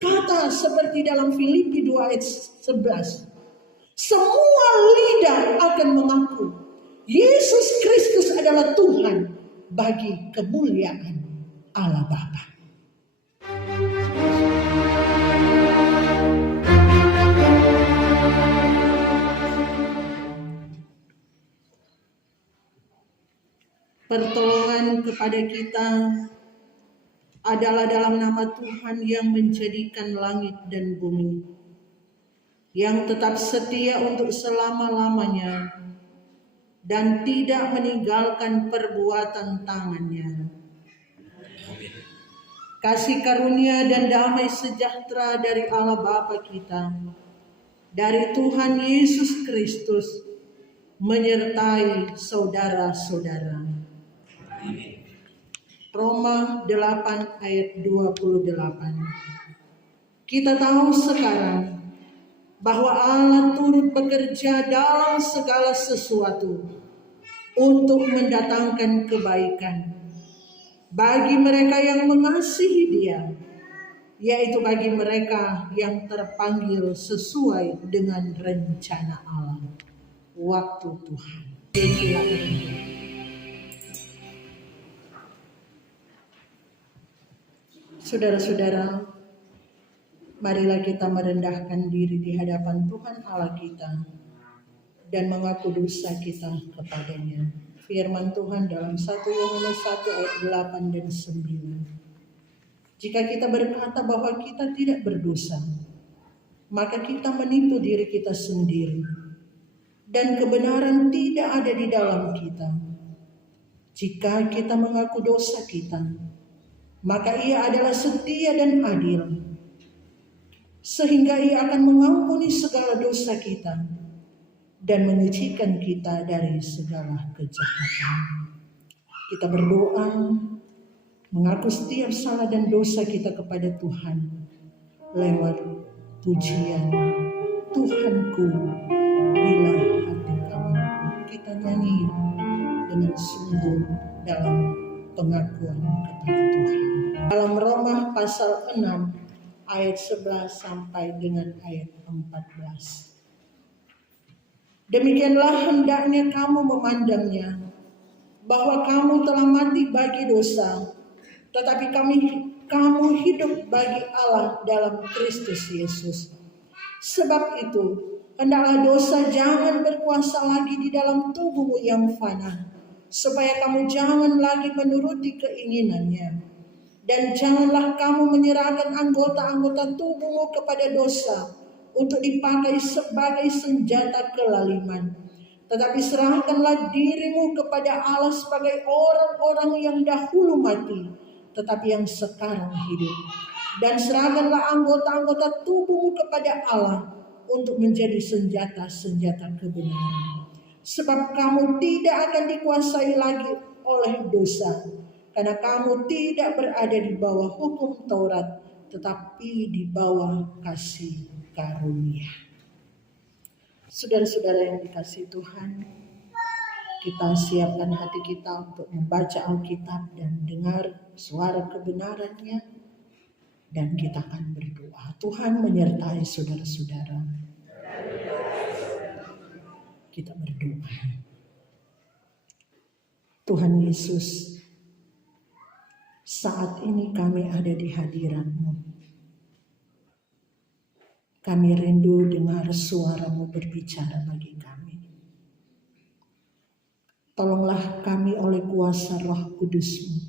Kata seperti dalam Filipi 2 ayat 11. Semua lidah akan mengaku Yesus Kristus adalah Tuhan bagi kemuliaan Allah Bapa. Pertolongan kepada kita adalah dalam nama Tuhan yang menjadikan langit dan bumi, yang tetap setia untuk selama-lamanya dan tidak meninggalkan perbuatan tangannya. Kasih karunia dan damai sejahtera dari Allah Bapa kita, dari Tuhan Yesus Kristus, menyertai saudara-saudara. Roma 8 ayat 28. Kita tahu sekarang bahwa Allah turut bekerja dalam segala sesuatu untuk mendatangkan kebaikan bagi mereka yang mengasihi Dia, yaitu bagi mereka yang terpanggil sesuai dengan rencana Allah. Waktu Tuhan. Saudara-saudara, marilah kita merendahkan diri di hadapan Tuhan Allah kita dan mengaku dosa kita kepadanya. Firman Tuhan dalam 1 Yohanes 1 ayat 8 dan 9. Jika kita berkata bahwa kita tidak berdosa, maka kita menipu diri kita sendiri, dan kebenaran tidak ada di dalam kita. Jika kita mengaku dosa kita, maka Ia adalah setia dan adil, sehingga Ia akan mengampuni segala dosa kita dan menyucikan kita dari segala kejahatan. Kita berdoa, mengaku setiap salah dan dosa kita kepada Tuhan lewat pujian Tuhanku bila hati kawanku. Kita nyanyi dengan sungguh dalam pengakuan kepada Tuhan. Dalam Roma pasal 6 ayat 11 sampai dengan ayat 14. Demikianlah hendaknya kamu memandangnya, bahwa kamu telah mati bagi dosa, tetapi kamu hidup bagi Allah dalam Kristus Yesus. Sebab itu, hendaklah dosa jangan berkuasa lagi di dalam tubuhmu yang fana, supaya kamu jangan lagi menuruti keinginannya. Dan janganlah kamu menyerahkan anggota-anggota tubuhmu kepada dosa untuk dipakai sebagai senjata kelaliman. Tetapi serahkanlah dirimu kepada Allah sebagai orang-orang yang dahulu mati, tetapi yang sekarang hidup. Dan serahkanlah anggota-anggota tubuhmu kepada Allah untuk menjadi senjata-senjata kebenaran. Sebab kamu tidak akan dikuasai lagi oleh dosa, karena kamu tidak berada di bawah hukum Taurat, tetapi di bawah kasih karunia. Saudara-saudara yang dikasihi Tuhan, kita siapkan hati kita untuk membaca Alkitab dan dengar suara kebenarannya, dan kita akan berdoa. Tuhan menyertai saudara-saudara. Kita berdoa. Tuhan Yesus, saat ini kami ada di hadirat-Mu. Kami rindu dengar suara-Mu berbicara bagi kami. Tolonglah kami oleh kuasa Roh Kudus-Mu,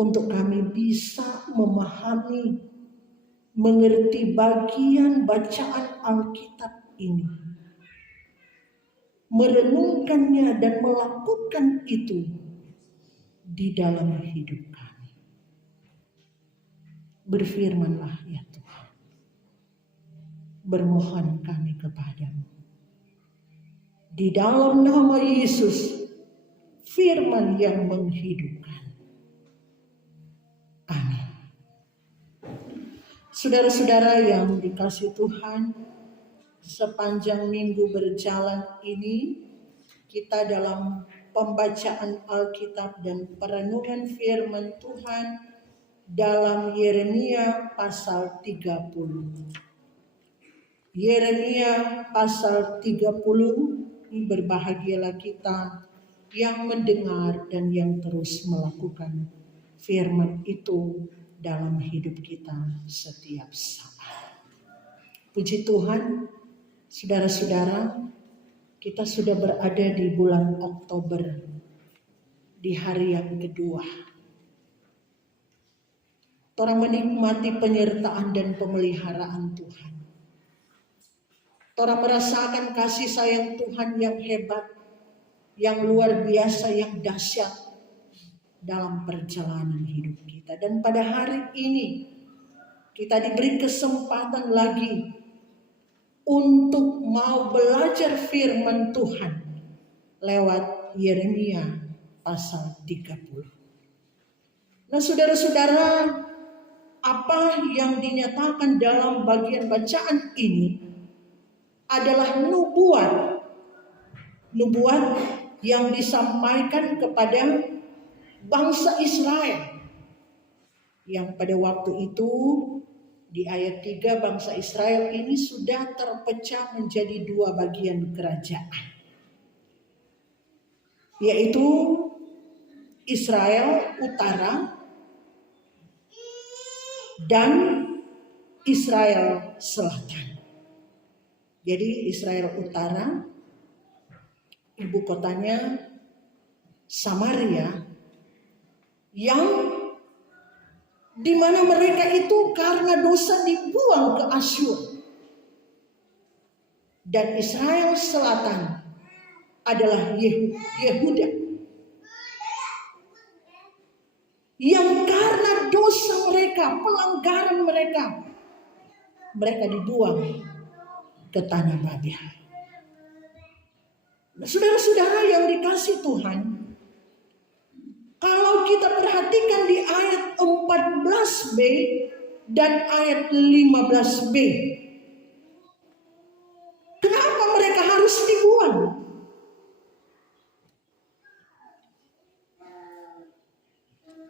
untuk kami bisa memahami, mengerti bagian bacaan Alkitab ini, merenungkannya dan melakukan itu di dalam hidup kami. Berfirmanlah ya Tuhan, bermohon kami kepadamu. Di dalam nama Yesus, firman yang menghidupkan. Amin. Saudara-saudara yang dikasihi Tuhan, sepanjang minggu berjalan ini, kita dalam pembacaan Alkitab dan perenungan firman Tuhan dalam Yeremia pasal 30. Yeremia pasal 30, ini berbahagialah kita yang mendengar dan yang terus melakukan firman itu dalam hidup kita setiap saat. Puji Tuhan, saudara-saudara, kita sudah berada di bulan Oktober, di hari yang kedua. Orang menikmati penyertaan dan pemeliharaan Tuhan. Orang merasakan kasih sayang Tuhan yang hebat, yang luar biasa, yang dahsyat dalam perjalanan hidup kita. Dan pada hari ini kita diberi kesempatan lagi untuk mau belajar firman Tuhan lewat Yeremia pasal 30. Nah, saudara-saudara, apa yang dinyatakan dalam bagian bacaan ini adalah nubuat yang disampaikan kepada bangsa Israel, yang pada waktu itu di ayat 3 bangsa Israel ini sudah terpecah menjadi 2 bagian kerajaan, yaitu Israel Utara dan Israel Selatan. Jadi Israel Utara, ibu kotanya Samaria, yang dimana mereka itu karena dosa dibuang ke Asyur. Dan Israel Selatan adalah Yehuda, yang karena dosa mereka, pelanggaran mereka dibuang ke tanah Babel. Nah, saudara-saudara yang dikasih Tuhan, kalau kita perhatikan di ayat 14b dan ayat 15b, kenapa mereka harus dibuang?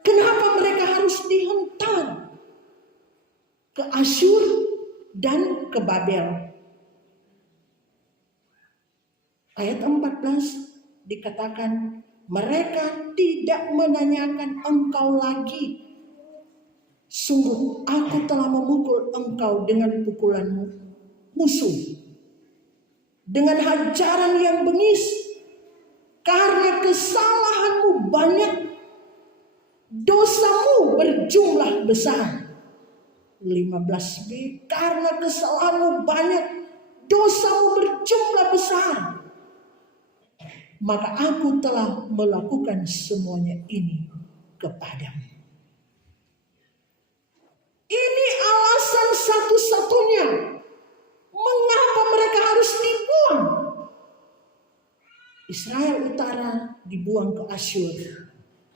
Kenapa mereka harus dihentar ke Asyur dan ke Babel? Ayat 14 dikatakan, mereka tidak menanyakan engkau lagi. Sungguh aku telah memukul engkau dengan pukulanmu musuh, dengan hajaran yang bengis, karena kesalahanmu banyak, dosamu berjumlah besar. 15b, karena kesalahanmu banyak, dosamu berjumlah besar, maka aku telah melakukan semuanya ini kepadamu. Ini alasan satu-satunya mengapa mereka harus dibuang. Israel Utara dibuang ke Asyur,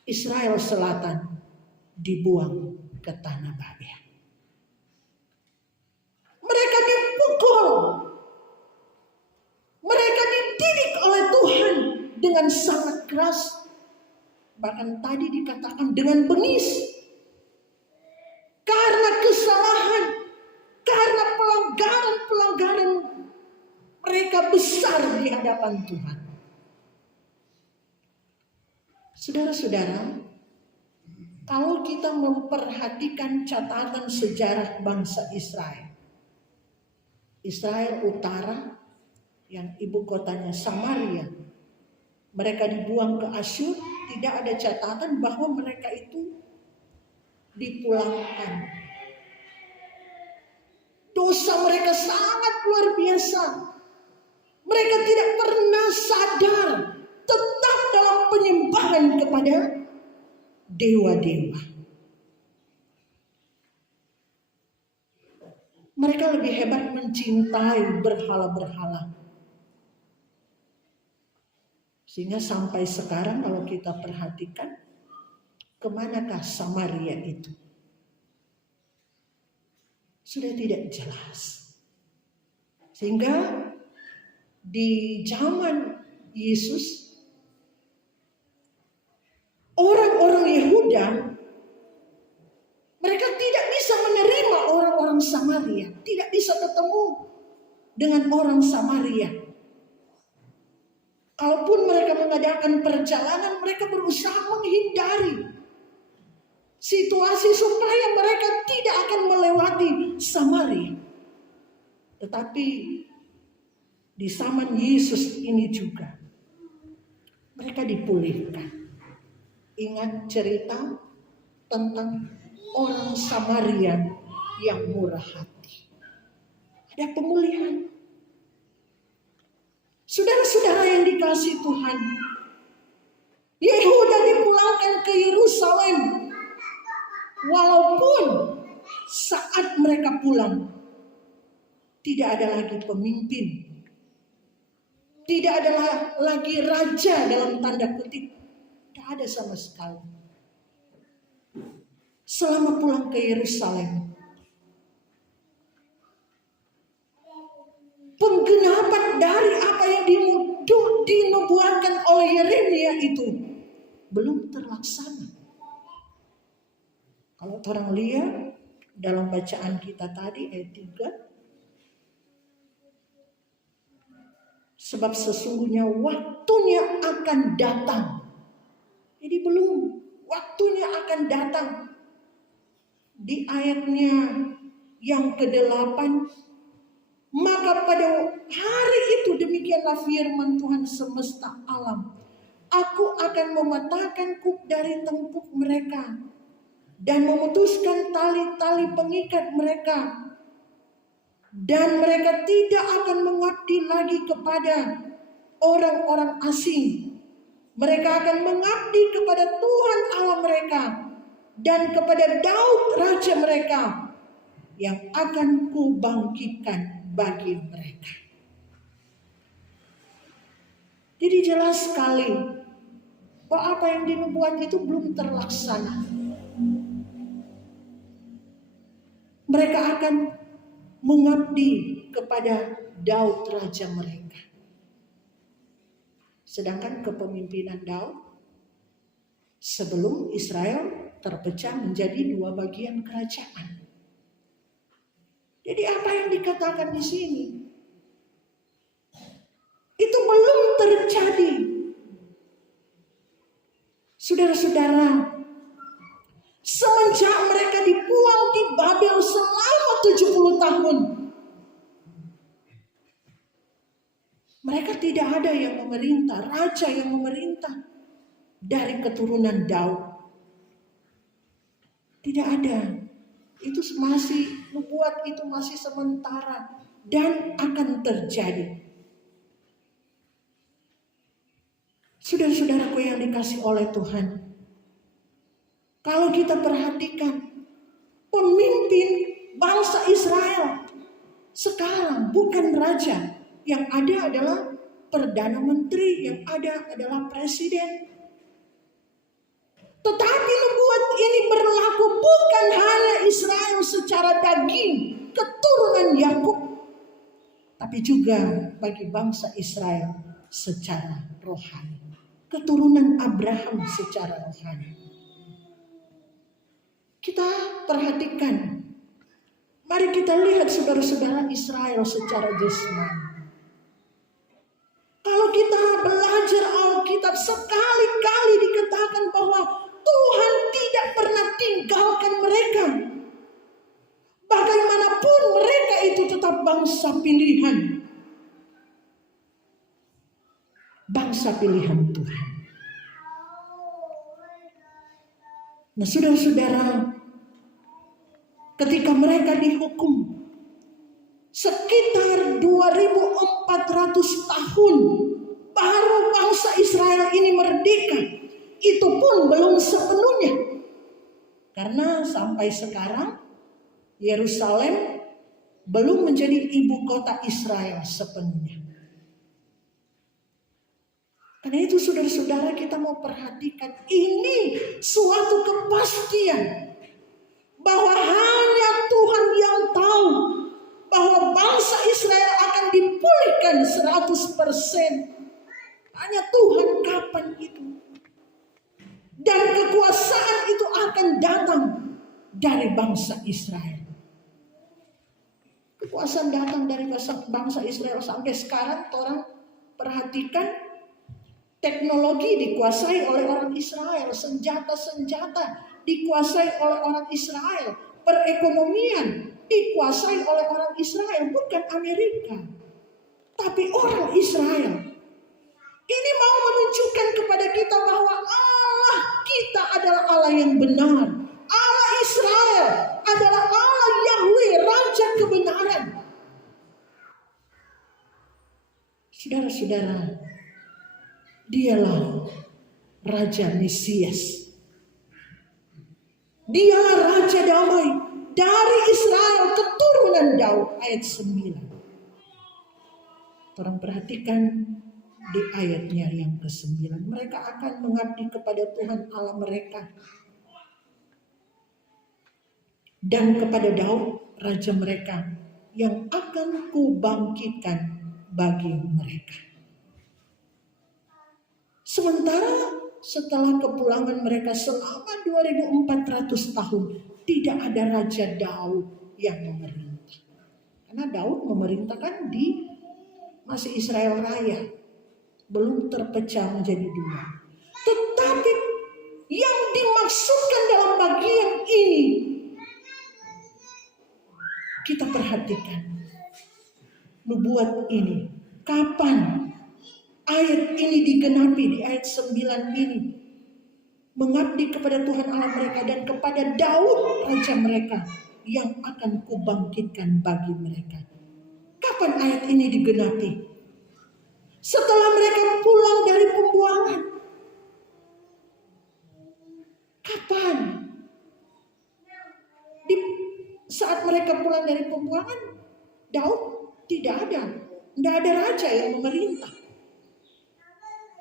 Israel Selatan dibuang ke tanah Babel. Mereka dipukul, mereka dididik oleh Tuhan dengan sangat keras, bahkan tadi dikatakan dengan bengis, karena kesalahan, karena pelanggaran mereka besar di hadapan Tuhan. Saudara-saudara, kalau kita memperhatikan catatan sejarah bangsa Israel, Israel Utara yang ibu kotanya Samaria, mereka dibuang ke Asyur, tidak ada catatan bahwa mereka itu dipulangkan. Dosa mereka sangat luar biasa. Mereka tidak pernah sadar, tetap dalam penyembahan kepada dewa-dewa. Mereka lebih hebat mencintai berhala-berhala. Sehingga sampai sekarang kalau kita perhatikan, kemanakah Samaria itu? Sudah tidak jelas. Sehingga di zaman Yesus, orang-orang Yehuda Mereka tidak bisa menerima orang-orang Samaria, tidak bisa ketemu dengan orang Samaria. Kalaupun mereka mengadakan perjalanan, mereka berusaha menghindari situasi supaya mereka tidak akan melewati Samaria. Tetapi di zaman Yesus ini juga mereka dipulihkan. Ingat cerita tentang orang Samaria yang murah hati. Ada pemulihan. Saudara-saudara yang dikasihi Tuhan, Yehuda dipulangkan ke Yerusalem. Walaupun saat mereka pulang, tidak ada lagi pemimpin. Tidak ada lagi raja dalam tanda kutip. Tidak ada sama sekali. Selama pulang ke Yerusalem, penggenapan dari apa yang dinubuatkan oleh Yeremia itu belum terlaksana. Kalau orang lihat dalam bacaan kita tadi ayat 3, sebab sesungguhnya waktunya akan datang. Jadi belum, waktunya akan datang. Di ayatnya yang ke-8, maka pada hari itu demikianlah firman Tuhan semesta alam. Aku akan mematahkan kuk dari tempuk mereka dan memutuskan tali-tali pengikat mereka. Dan mereka tidak akan mengabdi lagi kepada orang-orang asing. Mereka akan mengabdi kepada Tuhan Allah mereka dan kepada Daud raja mereka yang akan kubangkitkan bagi mereka. Jadi jelas sekali bahwa apa yang dinubuat itu belum terlaksana. Mereka akan mengabdi kepada Daud raja mereka. Sedangkan kepemimpinan Daud sebelum Israel terpecah menjadi 2 bagian kerajaan. Jadi apa yang dikatakan di sini itu belum terjadi. Saudara-saudara, semenjak mereka dibuang di Babel selama 70 tahun, mereka tidak ada yang memerintah, raja yang memerintah dari keturunan Daud. Tidak ada. Itu masih, nubuat itu masih sementara dan akan terjadi. Saudara-saudaraku yang dikasihi oleh Tuhan, kalau kita perhatikan pemimpin bangsa Israel sekarang bukan raja, yang ada adalah perdana menteri, yang ada adalah presiden. Tetapi nubuat ini berlaku bukan hanya Israel secara daging, keturunan Yakub, tapi juga bagi bangsa Israel secara rohani, keturunan Abraham secara rohani. Kita perhatikan, mari kita lihat saudara-saudara Israel secara jasmani. Kalau kita belajar Alkitab, sekali-kali dikatakan bahwa Tuhan tidak pernah tinggalkan mereka. Bagaimanapun mereka itu tetap bangsa pilihan. Bangsa pilihan Tuhan. Nah saudara-saudara, ketika mereka dihukum sekitar 2400 tahun baru bangsa Israel ini merdeka. Itu pun belum sepenuhnya. Karena sampai sekarang Yerusalem belum menjadi ibu kota Israel sepenuhnya. Karena itu saudara-saudara, kita mau perhatikan ini suatu kepastian bahwa hanya Tuhan yang tahu bahwa bangsa Israel akan dipulihkan 100%. Hanya Tuhan kapan itu. Dan kekuasaan itu akan datang dari bangsa Israel. Kekuasaan datang dari bangsa Israel sampai sekarang. Orang perhatikan, teknologi dikuasai oleh orang Israel, senjata-senjata dikuasai oleh orang Israel, perekonomian dikuasai oleh orang Israel, bukan Amerika, tapi orang Israel. Ini mau menunjukkan kepada kita bahwa Allah kita adalah Allah yang benar. Allah Israel adalah Allah Yahweh, Raja kebenaran. Saudara-saudara, dialah Raja Mesias. Dialah Raja damai dari Israel, keturunan Daud. Ayat 9. Orang perhatikan di ayatnya yang ke-9. Mereka akan mengabdi kepada Tuhan Allah mereka. Dan kepada Daud, Raja mereka, yang akan kubangkitkan bagi mereka. Sementara setelah kepulangan mereka selama 2400 tahun, tidak ada Raja Daud yang memerintah. Karena Daud memerintahkan di masih Israel Raya, belum terpecah menjadi dua. Tetapi yang dimaksudkan dalam bagian ini, kita perhatikan nubuat ini. Kapan ayat ini digenapi? Di ayat 9 ini. Mengabdi kepada Tuhan Allah mereka dan kepada Daud raja mereka, yang akan kubangkitkan bagi mereka. Kapan ayat ini digenapi? Setelah mereka pulang dari pembuangan. Kapan? Di saat mereka pulang dari pembuangan, Daud tidak ada. Tidak ada raja yang memerintah.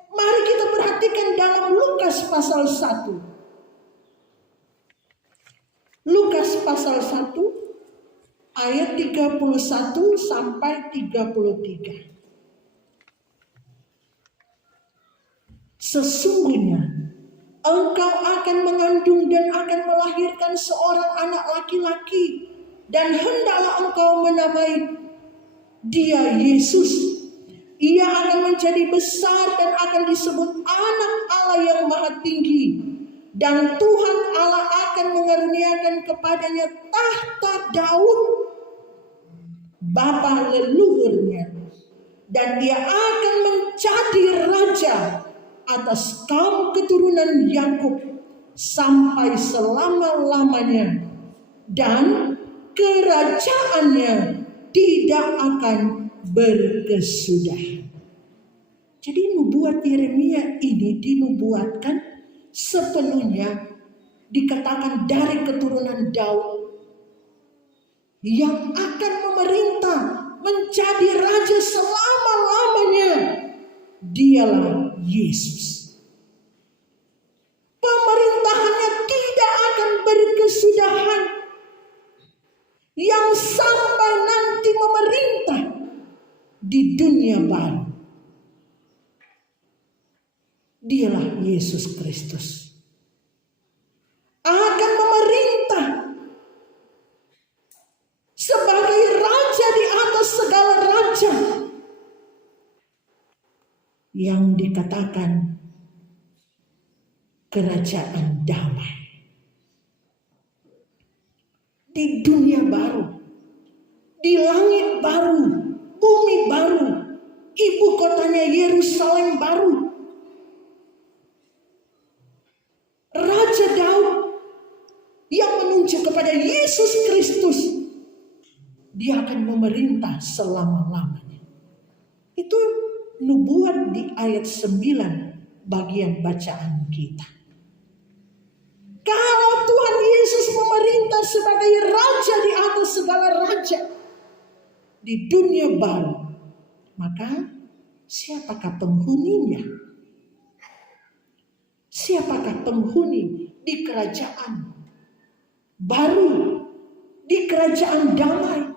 Mari kita perhatikan dalam Lukas pasal 1. Lukas pasal 1 ayat 31 sampai 33. Sesungguhnya engkau akan mengandung dan akan melahirkan seorang anak laki-laki, dan hendaklah engkau menamai dia Yesus. Ia akan menjadi besar dan akan disebut anak Allah yang maha tinggi. Dan Tuhan Allah akan mengaruniakan kepadanya tahta Daud, bapa leluhurnya. Dan ia akan menjadi raja atas kaum keturunan Yakub sampai selama-lamanya. Dan kerajaannya tidak akan berkesudahan. Jadi nubuat Yeremia ini dinubuatkan sepenuhnya, dikatakan dari keturunan Daud yang akan memerintah menjadi raja selama-lamanya. Dialah Yesus. Pemerintahannya tidak akan berkesudahan, yang sampai nanti memerintah di dunia baru. Dialah Yesus Kristus. Akan memerintah sebagai raja di atas segala raja, yang dikatakan kerajaan damai. Di dunia baru, di langit baru, bumi baru, ibu kotanya Yerusalem baru. Raja Daud yang menunjuk kepada Yesus Kristus, dia akan memerintah selama-lamanya. Itu nubuat di ayat 9 bagian bacaan kita. Kalau Tuhan Yesus memerintah sebagai raja di atas segala raja di dunia baru, maka siapakah penghuninya? Siapakah penghuni di kerajaan baru, di kerajaan damai,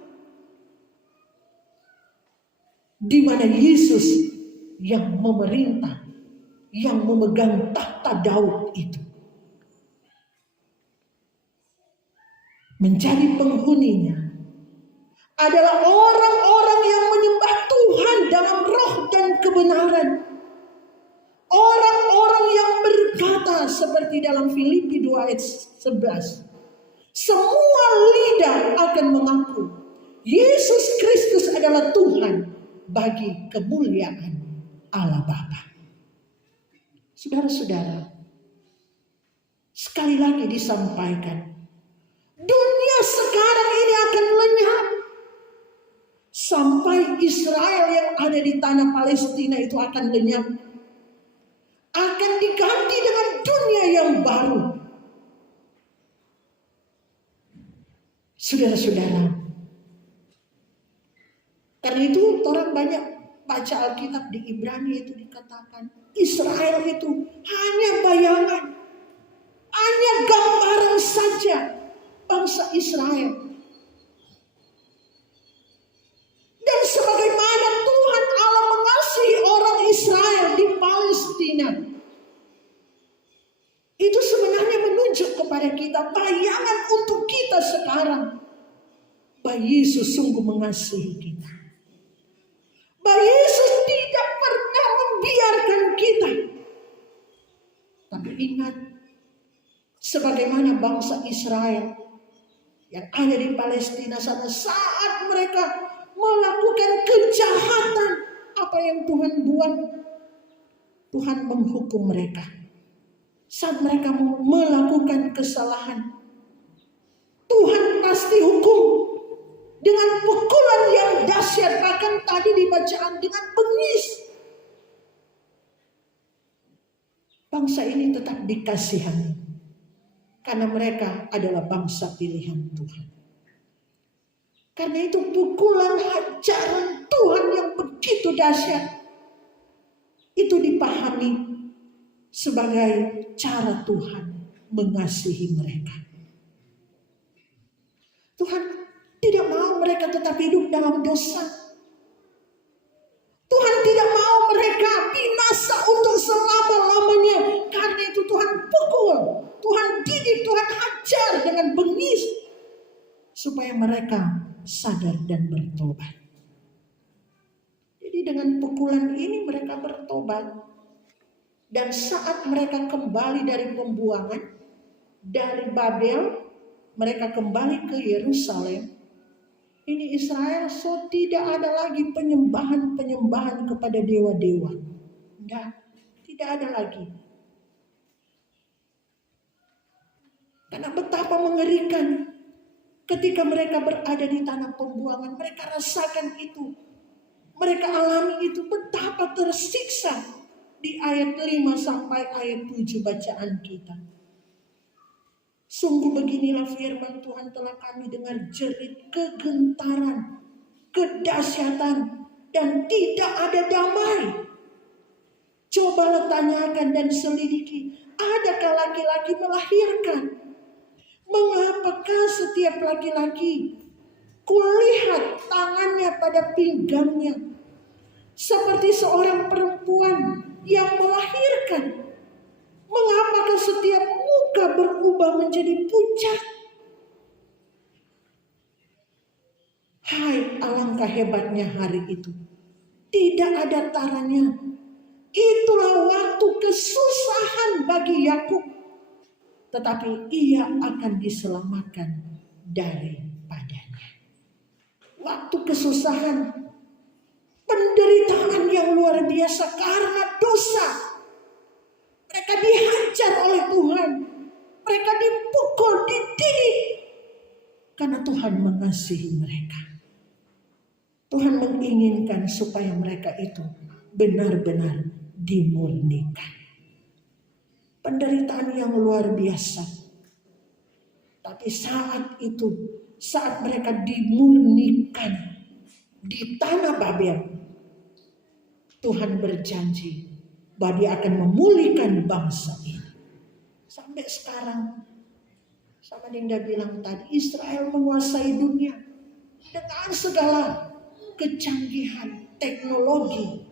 di mana Yesus yang memerintah, yang memegang tahta Daud itu? menjadi penghuninya adalah orang-orang yang menyembah Tuhan dalam roh dan kebenaran. Orang-orang yang berkata seperti dalam Filipi 2 ayat 11. Semua lidah akan mengaku Yesus Kristus adalah Tuhan bagi kemuliaan Allah Bapa. Saudara-saudara, sekali lagi disampaikan, dunia sekarang ini akan lenyap. Sampai Israel yang ada di tanah Palestina itu akan lenyap. Akan diganti dengan dunia yang baru. Saudara-saudara, karena itu orang banyak baca Alkitab, di Ibrani itu dikatakan Israel itu hanya bayangan, hanya gambaran saja bangsa Israel. Dan sebagaimana Tuhan Allah mengasihi orang Israel di Palestina, itu sebenarnya menunjuk kepada kita bayangan untuk kita sekarang. Bahwa Yesus sungguh mengasihi kita. Bahwa Yesus tidak pernah membiarkan kita. Tapi ingat, sebagaimana bangsa Israel yang ada di Palestina sana, saat mereka melakukan kejahatan, apa yang Tuhan buat? Tuhan menghukum mereka. Saat mereka melakukan kesalahan, Tuhan pasti hukum dengan pukulan yang dahsyat, bahkan tadi dibacaan dengan bengis. Bangsa ini tetap dikasihani karena mereka adalah bangsa pilihan Tuhan. Karena itu pukulan hajaran Tuhan yang begitu dahsyat itu dipahami sebagai cara Tuhan mengasihi mereka. Tuhan tidak mau mereka tetap hidup dalam dosa. Tuhan tidak mau mereka binasa untuk selama-lamanya. Karena itu Tuhan pukul, Tuhan didik, Tuhan hajar dengan bengis supaya mereka sadar dan bertobat. Jadi dengan pukulan ini mereka bertobat. Dan saat mereka kembali dari pembuangan dari Babel, mereka kembali ke Yerusalem. Ini Israel tidak ada lagi penyembahan kepada dewa-dewa. Tidak ada lagi. Karena betapa mengerikan ketika mereka berada di tanah pembuangan, mereka rasakan itu. Mereka alami itu, betapa tersiksa. Di ayat 5 sampai ayat 7 bacaan kita. Sungguh beginilah firman Tuhan, telah kami dengar jerit kegentaran, kedahsyatan, dan tidak ada damai. Cobalah tanyakan dan selidiki, adakah laki-laki melahirkan? Mengapakah setiap laki-laki kulihat tangannya pada pinggangnya seperti seorang perempuan yang melahirkan? Mengapakah setiap muka berubah menjadi pucat? Hai, alangkah hebatnya hari itu. Tidak ada taranya. Itulah waktu kesusahan bagi Yakub. Tetapi ia akan diselamatkan daripadanya. Waktu kesusahan, penderitaan yang luar biasa karena dosa. Mereka dihajar oleh Tuhan. Mereka dipukul, dididik. Karena Tuhan mengasihi mereka. Tuhan menginginkan supaya mereka itu benar-benar dimurnikan. Penderitaan yang luar biasa. Tapi saat itu, saat mereka dimurnikan di tanah Babel, Tuhan berjanji bahwa Dia akan memulihkan bangsa ini. Sampai sekarang, sama Dinda bilang tadi, Israel menguasai dunia dengan segala kecanggihan, teknologi,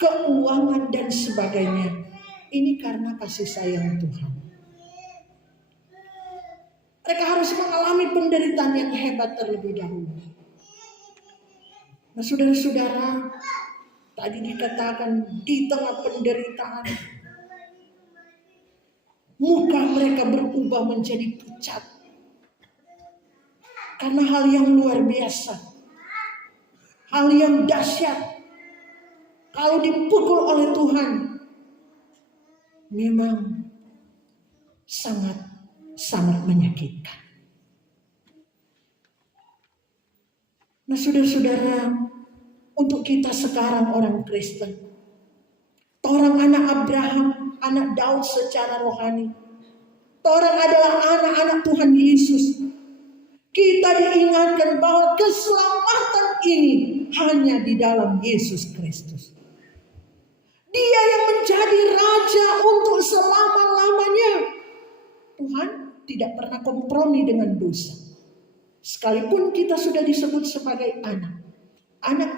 keuangan dan sebagainya. Ini karena kasih sayang Tuhan. Mereka harus mengalami penderitaan yang hebat terlebih dahulu. Nah, saudara-saudara, tadi dikatakan di tengah penderitaan, muka mereka berubah menjadi pucat. Karena hal yang luar biasa, hal yang dahsyat, kalau dipukul oleh Tuhan, memang sangat menyakitkan. Nah, saudara-saudara, untuk kita sekarang orang Kristen, orang anak Abraham, anak Daud secara rohani, orang adalah anak-anak Tuhan Yesus. Kita diingatkan bahwa keselamatan ini hanya di dalam Yesus Kristus. Dia yang menjadi Raja untuk selama-lamanya. Tuhan tidak pernah kompromi dengan dosa. Sekalipun kita sudah disebut sebagai anak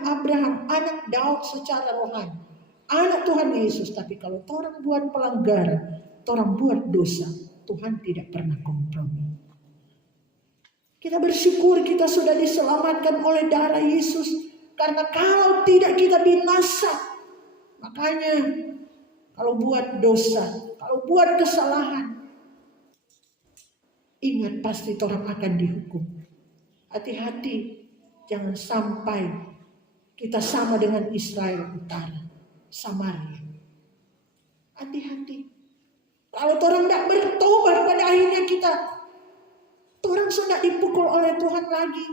Abraham, anak Daud secara rohani, anak Tuhan Yesus. Tapi kalau orang buat pelanggaran, orang buat dosa, Tuhan tidak pernah kompromi. Kita bersyukur kita sudah diselamatkan oleh darah Yesus. Karena kalau tidak kita binasa. Makanya kalau buat dosa, kalau buat kesalahan, ingat pasti orang akan dihukum. Hati-hati, jangan sampai kita sama dengan Israel Utara, Samaria. Hati-hati. Kalau orang tidak bertobat, pada akhirnya orang sudah dipukul oleh Tuhan lagi.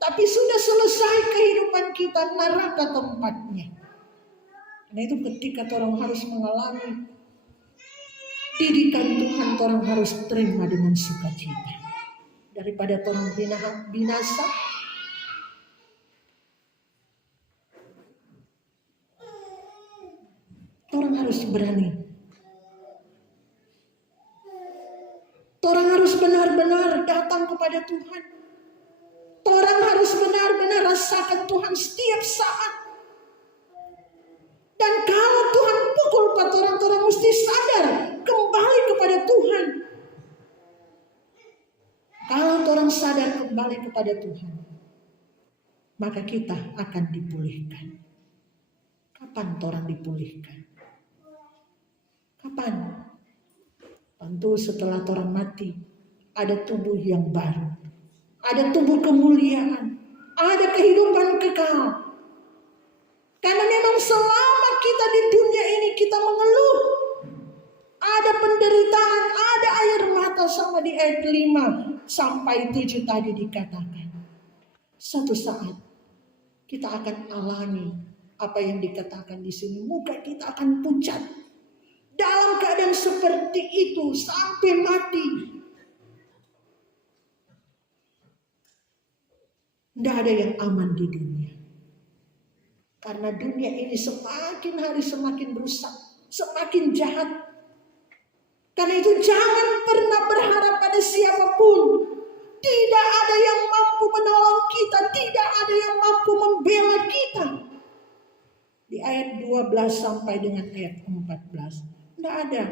Tapi sudah selesai kehidupan kita, neraka tempatnya. Karena itu ketika orang harus mengalami didikan Tuhan, orang harus terima dengan sukacita. Daripada orang binasa, orang harus berani. Orang harus benar-benar datang kepada Tuhan. Orang harus benar-benar rasakan Tuhan setiap saat. Dan kalau Tuhan pukul orang mesti sadar kembali kepada Tuhan. Kalau orang sadar kembali kepada Tuhan, maka kita akan dipulihkan. Kapan orang dipulihkan? Kapan? Tentu setelah orang mati, ada tubuh yang baru. Ada tubuh kemuliaan. Ada kehidupan kekal. Karena memang selama kita di dunia ini kita mengeluh. Ada penderitaan, ada air mata sama di ayat 5 sampai 7 tadi dikatakan. Satu saat kita akan alami apa yang dikatakan di sini. Muka kita akan pucat. Dalam keadaan seperti itu sampai mati. Tidak ada yang aman di dunia. Karena dunia ini semakin hari semakin rusak. Semakin jahat. Karena itu jangan pernah berharap pada siapapun. Tidak ada yang mampu menolong kita. Tidak ada yang mampu membela kita. Di ayat 12 sampai dengan ayat 14. Tidak ada.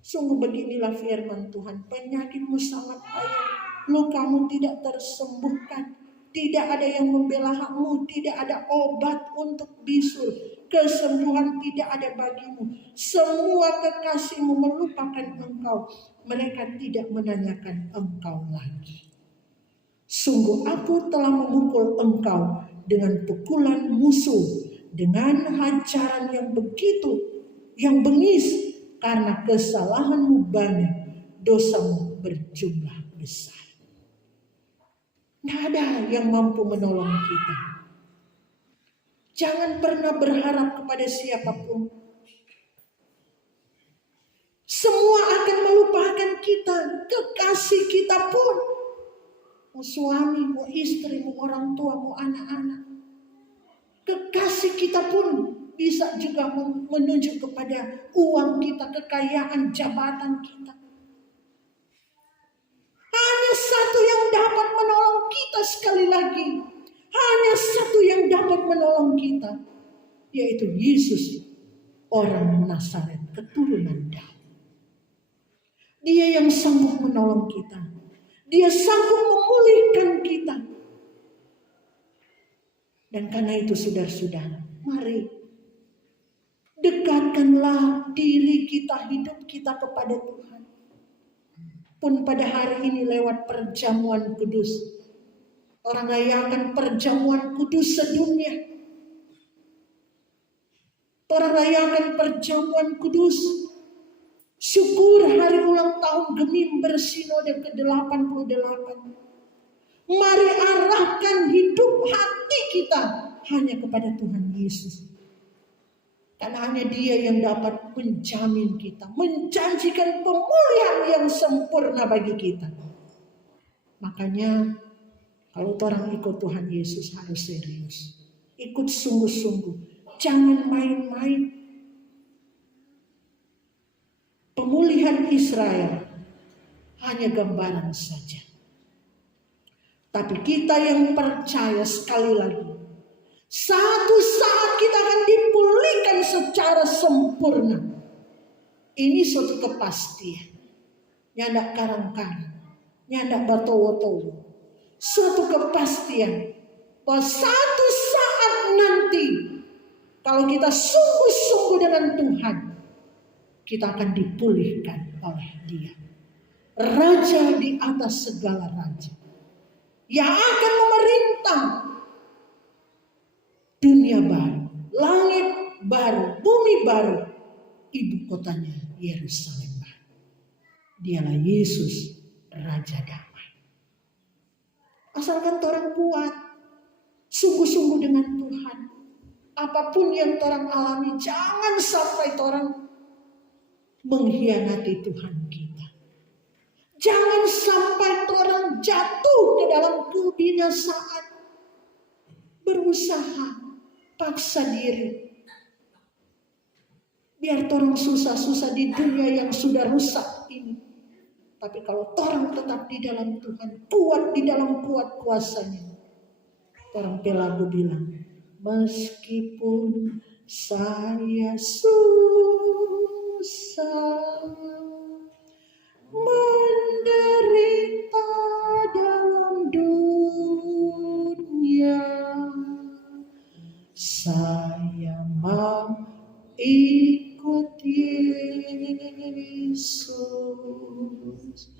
Sungguh beginilah firman Tuhan. Penyakitmu sangat payah. Lukamu tidak tersembuhkan. Tidak ada yang membela hakmu. Tidak ada obat untuk bisul. Kesembuhan tidak ada bagimu. Semua kekasihmu melupakan engkau. Mereka tidak menanyakan engkau lagi. Sungguh aku telah memukul engkau dengan pukulan musuh. Dengan hancaran yang begitu yang bengis, karena kesalahanmu banyak, dosamu berjumlah besar. Tidak ada yang mampu menolong kita. Jangan pernah berharap kepada siapapun. Semua akan melupakan kita, kekasih kita pun. Mau suami, mau istri, mau orang tua, mau anak-anak. Kekasih kita pun bisa juga menuju kepada uang kita, kekayaan, jabatan kita. Hanya satu yang dapat menolong kita sekali lagi. Hanya satu yang dapat menolong kita. Yaitu Yesus, orang Nazaret, keturunan Daud. Dia yang sanggup menolong kita. Dia sanggup memulihkan kita. Dan karena itu saudara-saudara, mari dekatkanlah diri kita, hidup kita kepada Tuhan. Pun pada hari ini lewat perjamuan kudus. Orang rayakan perjamuan kudus sedunia. Orang rayakan perjamuan kudus. Syukur hari ulang tahun Gemim Bersinode ke-88. Mari arahkan hidup hati kita hanya kepada Tuhan Yesus. Karena hanya Dia yang dapat menjamin kita, menjanjikan pemulihan yang sempurna bagi kita. Makanya kalau orang ikut Tuhan Yesus harus serius. Ikut sungguh-sungguh. Jangan main-main. Pemulihan Israel hanya gambaran saja. Tapi kita yang percaya sekali lagi, satu saat kita akan dipulihkan secara sempurna. Ini suatu kepastian. Nyandak karang-karang, nyandak batowo-towo. Suatu kepastian bahwa satu saat nanti, kalau kita sungguh-sungguh dengan Tuhan, kita akan dipulihkan oleh Dia. Raja di atas segala raja. Yang akan memerintah dunia baru, langit baru, bumi baru, ibu kotanya Yerusalem baru. Dialah Yesus, Raja Damai. Asalkan orang kuat, sungguh-sungguh dengan Tuhan. Apapun yang orang alami, jangan sampai orang mengkhianati Tuhan kita. Jangan sampai orang jatuh ke dalam kebinasaan. Berusaha, paksa diri. Biar orang susah-susah di dunia yang sudah rusak ini. Tapi kalau orang tetap di dalam Tuhan, kuat di dalam kuat kuasanya. Orang pelagu bilang, meskipun saya susah, menderita dalam dunia, saya mau ikut Yesus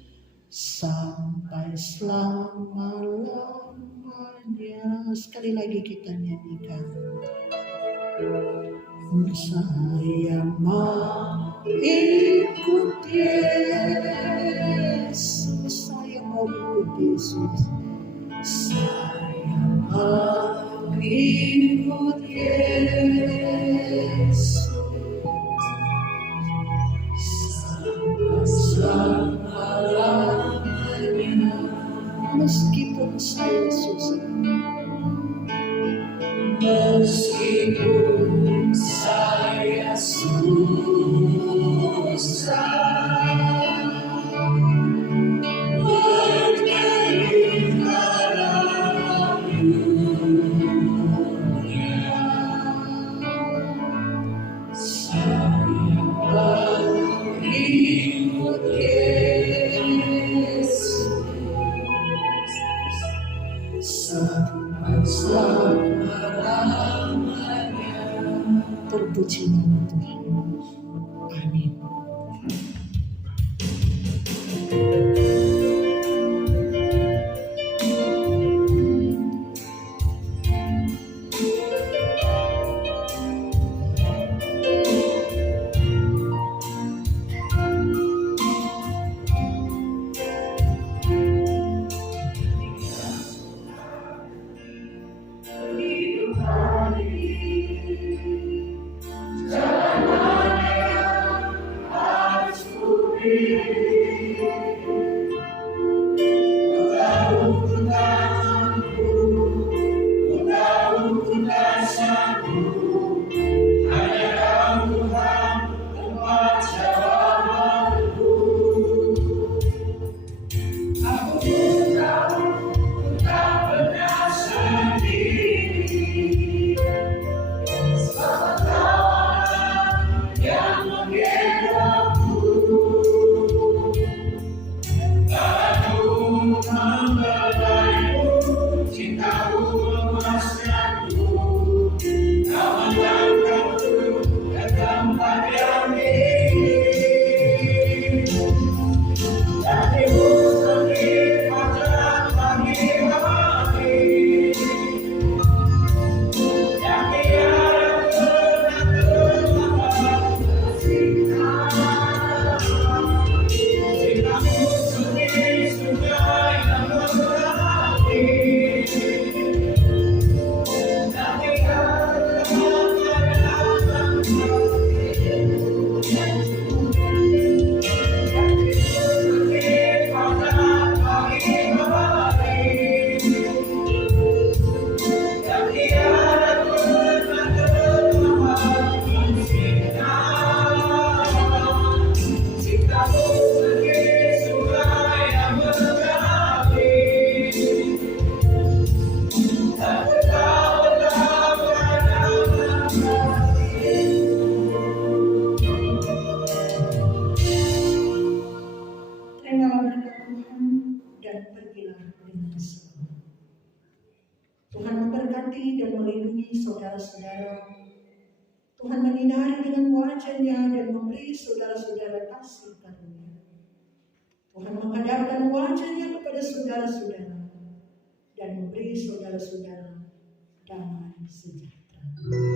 sampai selama-lamanya. Sekali lagi kita nyanyikan. Saya mau ikut Yesus. Saya mau ikut Yesus. Saya mau ikut Yesus. Sampai selama-lamanya. Meskipun saya susah. Meskipun saya susah, menderita dalam dunia, saya mau ikut Yesus sampai selama-lamanya. Terpuji nama Tuhan. Amin. memberkati dan melindungi saudara-saudara. Tuhan menyinari dengan wajah-Nya dan memberi saudara-saudara kasih karunia. Tuhan menghadapkan wajah-Nya kepada saudara-saudara dan memberi saudara-saudara damai sejahtera.